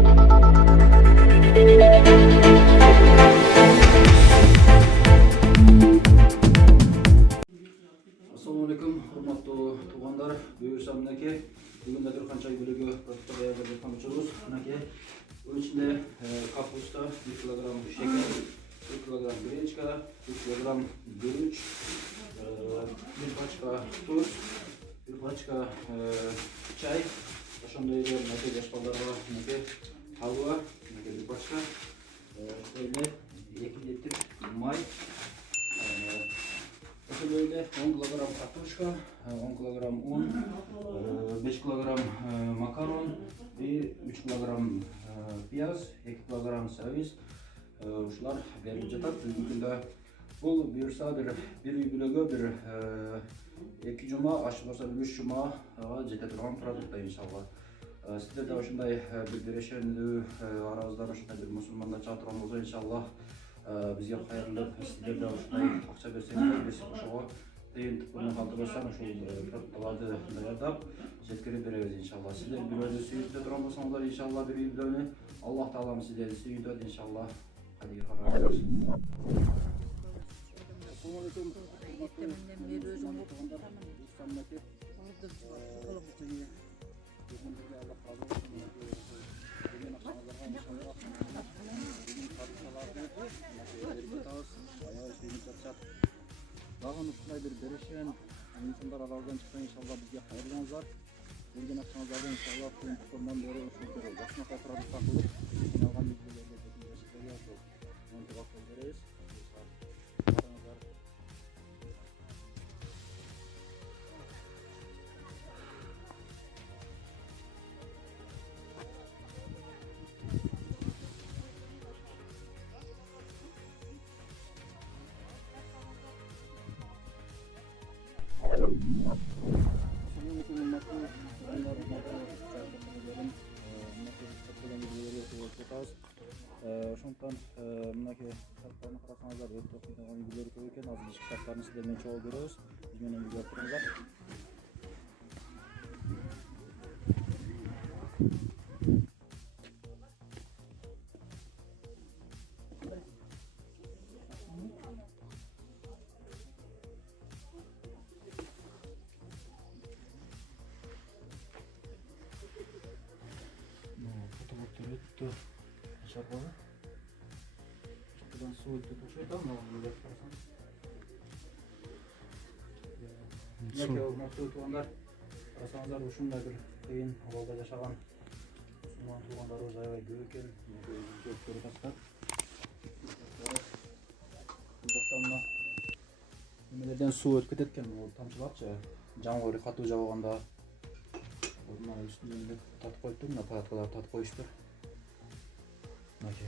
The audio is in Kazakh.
Assalamualaikum, hormatly tuğanlar. Buyursa mineke. Bugün de bir kança bölügü pratikte ayarlayıp konuşuruz. Mineke. Bunun içinde kapusta, 1 kilogram şeker, 1 kilogram grençka, 1 kilogram gürüç, bir paçka tuz, bir paçka çay. Aşağıda da mineke yaşlılarla mineke halva, mineke bir paçka. Böyle 2 litre may. Böyle 10 kilogram kartoşka, 10 kilogram un, 5 kilogram makaron, 3 kilogram piyaz, 2 kilogram servis. Uşular verilip жатат. Бүгүнкү күндө бул буюрса bir үй бүлөгө bir 2 жума, аш болсо 3 жумага жете турган продукт иншалла. Сиздер да ушундай bir берешендүү арабыздан ушундай bir мусулмандар чыга турган болсо иншалла bizga qayrilib sizlar da ушундай акча берсеңиздер, биз ошого тыйын тукумун калтырбастан ушул продукталарды даярдап жеткирип беребиз иншалла. Сиздер бирөөдө сүйүнтүп турган болсоңуздар иншалла bir үй бүлөнү Аллах таалам сиздерди сүйүнтөт иншалла. Кадир караңыз. Dağın ушундай bir берешен инсандар аралыгынан чыккан иншалла бизге кайрылыңыздар. Берген акчаңыздарды иншалла тыйынтыктардан бери ушул жакшынакай продукт кылып, жиналган билгилерге жеткириштерге ошол монтаж кылып беребиз. Ошондон мынакей шарттарын карасаңыздар өтө кыйналган үйлөр көп экен. Азыр ички шарттарын сиздер менен чогуу көрөбүз. Биз менен билип туруңуздар. Fotoğraflar öttü. Aşağıda. Buradan su öttü. Şurada mı oldu? Mineke урматтуу туугандар, карасаңыздар ушундай бир кыйын абалда жашаган мусулман туугандарыбыз аябай көп экен. Көп көрүп атат. Бул жакта мына немелерден суу өтүп кетет экен, тамчылапчы. Жамгыр катуу жааганда мына үстүнөн татып коюптур, мына палаткаларды татып коюштур. Mineke